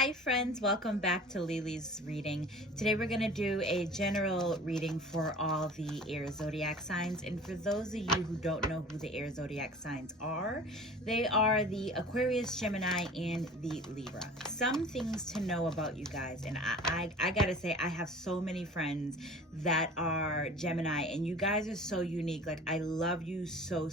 Hi friends, welcome back to Lily's reading. Today we're going to do a general reading for all the air zodiac signs. And for those of you who don't know who the air zodiac signs are, they are the Aquarius, Gemini, and the Libra. Some things to know about you guys. And I gotta say, I have so many friends that are Gemini, and you guys are so unique. Like, I love you so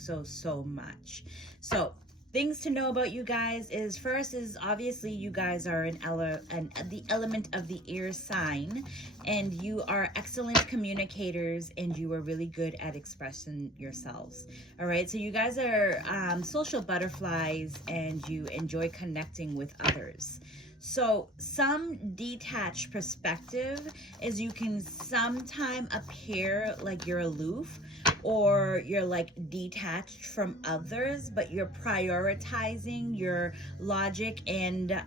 much. So things to know about you guys is, first is obviously you guys are the element of the air sign, and you are excellent communicators and you are really good at expressing yourselves. All right, so you guys are social butterflies and you enjoy connecting with others. So some detached perspective is you can sometime appear like you're aloof or you're like detached from others, but you're prioritizing your logic and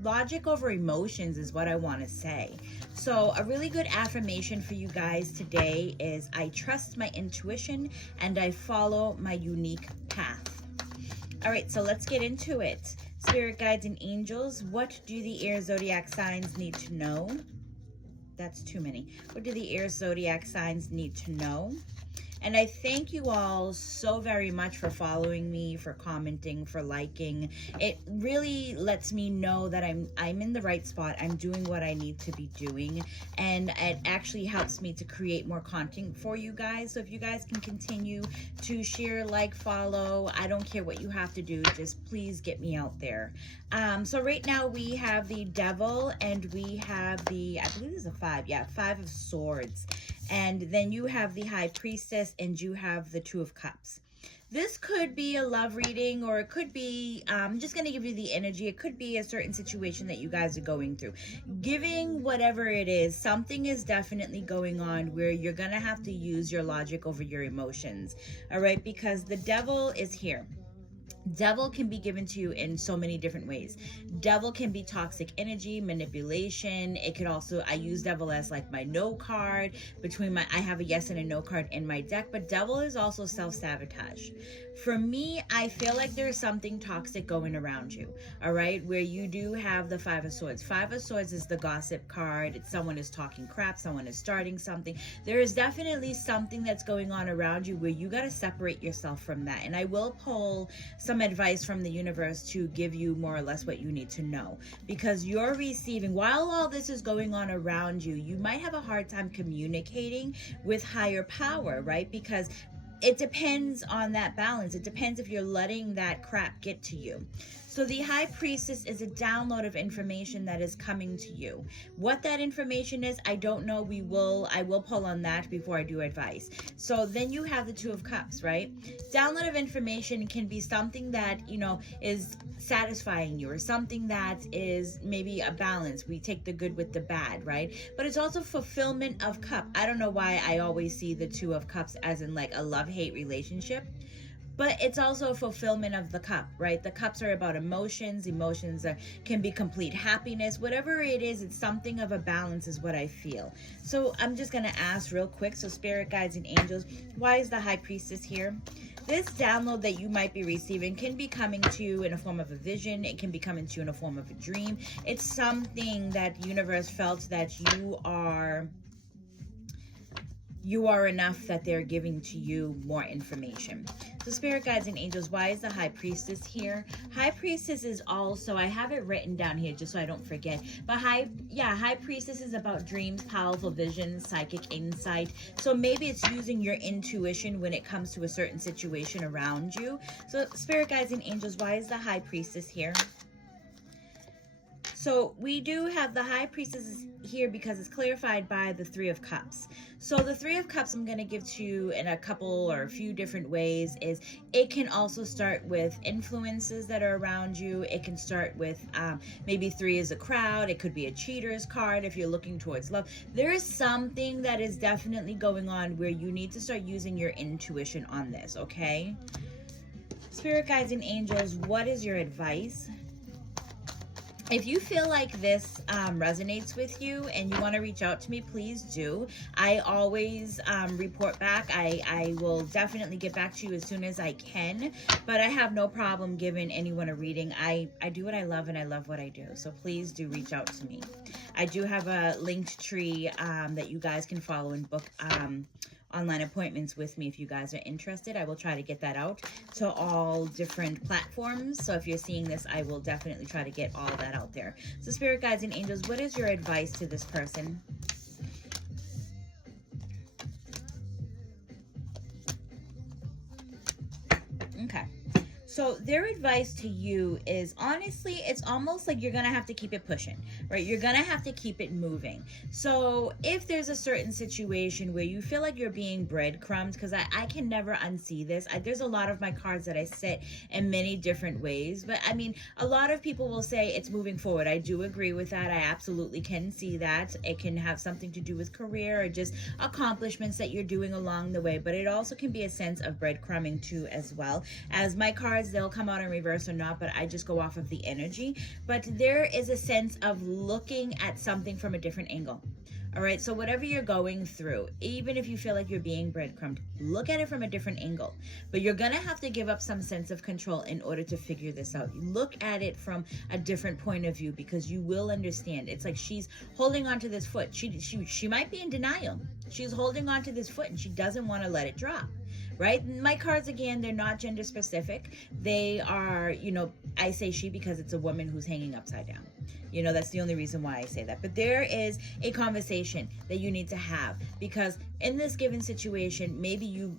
logic over emotions is what I want to say. So a really good affirmation for you guys today is, I trust my intuition and I follow my unique path. All right, so let's get into it. Spirit guides and angels, what do the air zodiac signs need to know? That's too many. What do the air zodiac signs need to know? And I thank you all so very much for following me, for commenting, for liking. It really lets me know that I'm in the right spot. I'm doing what I need to be doing. And it actually helps me to create more content for you guys. So if you guys can continue to share, like, follow, I don't care what you have to do. Just please get me out there. So right now we have the Devil and we have the, I believe this is a 5. Yeah, 5 of Swords. And then you have the High Priestess and you have the 2 of Cups. This could be a love reading, or it could be, I'm just going to give you the energy. It could be a certain situation that you guys are going through. Giving whatever it is, something is definitely going on where you're going to have to use your logic over your emotions. All right, because the Devil is here. Devil can be given to you in so many different ways. Devil can be toxic energy, manipulation. It could also, I use Devil as like my no card. I have a yes and a no card in my deck, but Devil is also self-sabotage. For me, I feel like there's something toxic going around you, all right, where you do have the 5 of Swords. 5 of Swords is the gossip card. It's someone is talking crap, someone is starting something. There is definitely something that's going on around you where you got to separate yourself from that. And I will pull some advice from the universe to give you more or less what you need to know, because you're receiving, while all this is going on around you, you might have a hard time communicating with higher power, right? Because it depends on that balance. It depends if you're letting that crap get to you. So the High Priestess is a download of information that is coming to you. What that information is, I don't know. I will pull on that before I do advice. So then you have the 2 of Cups, right? Download of information can be something that, you know, is satisfying you, or something that is maybe a balance. We take the good with the bad, right? But it's also fulfillment of cup. I don't know why I always see the 2 of Cups as in like a love-hate relationship. But it's also a fulfillment of the cup, right? The cups are about emotions. Emotions can be complete happiness. Whatever it is, it's something of a balance is what I feel. So I'm just going to ask real quick. So spirit guides and angels, why is the High Priestess here? This download that you might be receiving can be coming to you in a form of a vision. It can be coming to you in a form of a dream. It's something that the universe felt that you are enough, that they're giving to you more information. So spirit guides and angels, why is the High Priestess here? High Priestess is also, I have it written down here just so I don't forget, but High Priestess is about dreams, powerful visions, psychic insight. So maybe it's using your intuition when it comes to a certain situation around you. So spirit guides and angels, why is the High Priestess here? So we do have the High Priestess here because it's clarified by the 3 of Cups. So the 3 of Cups I'm going to give to you in a couple or a few different ways. Is it can also start with influences that are around you. It can start with maybe 3 is a crowd. It could be a cheater's card if you're looking towards love. There is something that is definitely going on where you need to start using your intuition on this, okay? Spirit guides and angels, what is your advice? If you feel like this resonates with you and you want to reach out to me, please do. I always report back. I will definitely get back to you as soon as I can, but I have no problem giving anyone a reading. I do what I love, and I love what I do. So please do reach out to me. I do have a linked tree that you guys can follow and book online appointments with me if you guys are interested. I will try to get that out to all different platforms. So if you're seeing this, I will definitely try to get all that out there. So spirit guides and angels, what is your advice to this person? Okay. So their advice to you is, honestly, it's almost like you're going to have to keep it pushing, right? You're going to have to keep it moving. So if there's a certain situation where you feel like you're being breadcrumbed, because I can never unsee this. There's a lot of my cards that I set in many different ways. But I mean, a lot of people will say it's moving forward. I do agree with that. I absolutely can see that. It can have something to do with career or just accomplishments that you're doing along the way. But it also can be a sense of breadcrumbing too as well. As my cards, they'll come out in reverse or not, but I just go off of the energy. But there is a sense of looking at something from a different angle. All right, so whatever you're going through, even if you feel like you're being breadcrumbed, look at it from a different angle. But you're gonna have to give up some sense of control in order to figure this out. Look at it from a different point of view, because you will understand. It's like she's holding on to this foot. She might be in denial. She's holding on to this foot and she doesn't want to let it drop. Right? My cards, again, they're not gender specific. They are, you know, I say she because it's a woman who's hanging upside down. You know, that's the only reason why I say that. But there is a conversation that you need to have, because in this given situation, maybe you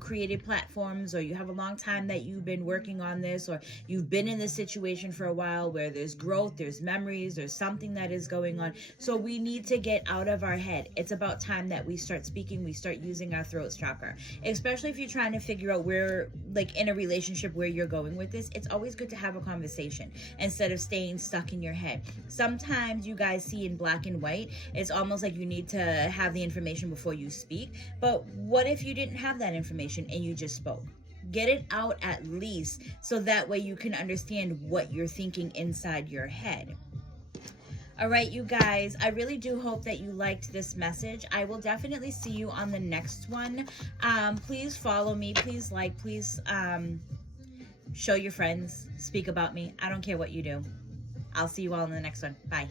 created platforms, or you have a long time that you've been working on this, or you've been in this situation for a while where there's growth, there's memories, there's something that is going on. So we need to get out of our head. It's about time that we start speaking, we start using our throat chakra, especially if you're trying to figure out where, like in a relationship, where you're going with this. It's always good to have a conversation instead of staying stuck in your head. Sometimes you guys see in black and white. It's almost like you need to have the information before you speak. But what if you didn't have that information and you just spoke? Get it out at least, so that way you can understand what you're thinking inside your head. All right, you guys, I really do hope that you liked this message. I will definitely see you on the next one. Please follow me. Please like, please show your friends, speak about me. I don't care what you do. I'll see you all in the next one. Bye.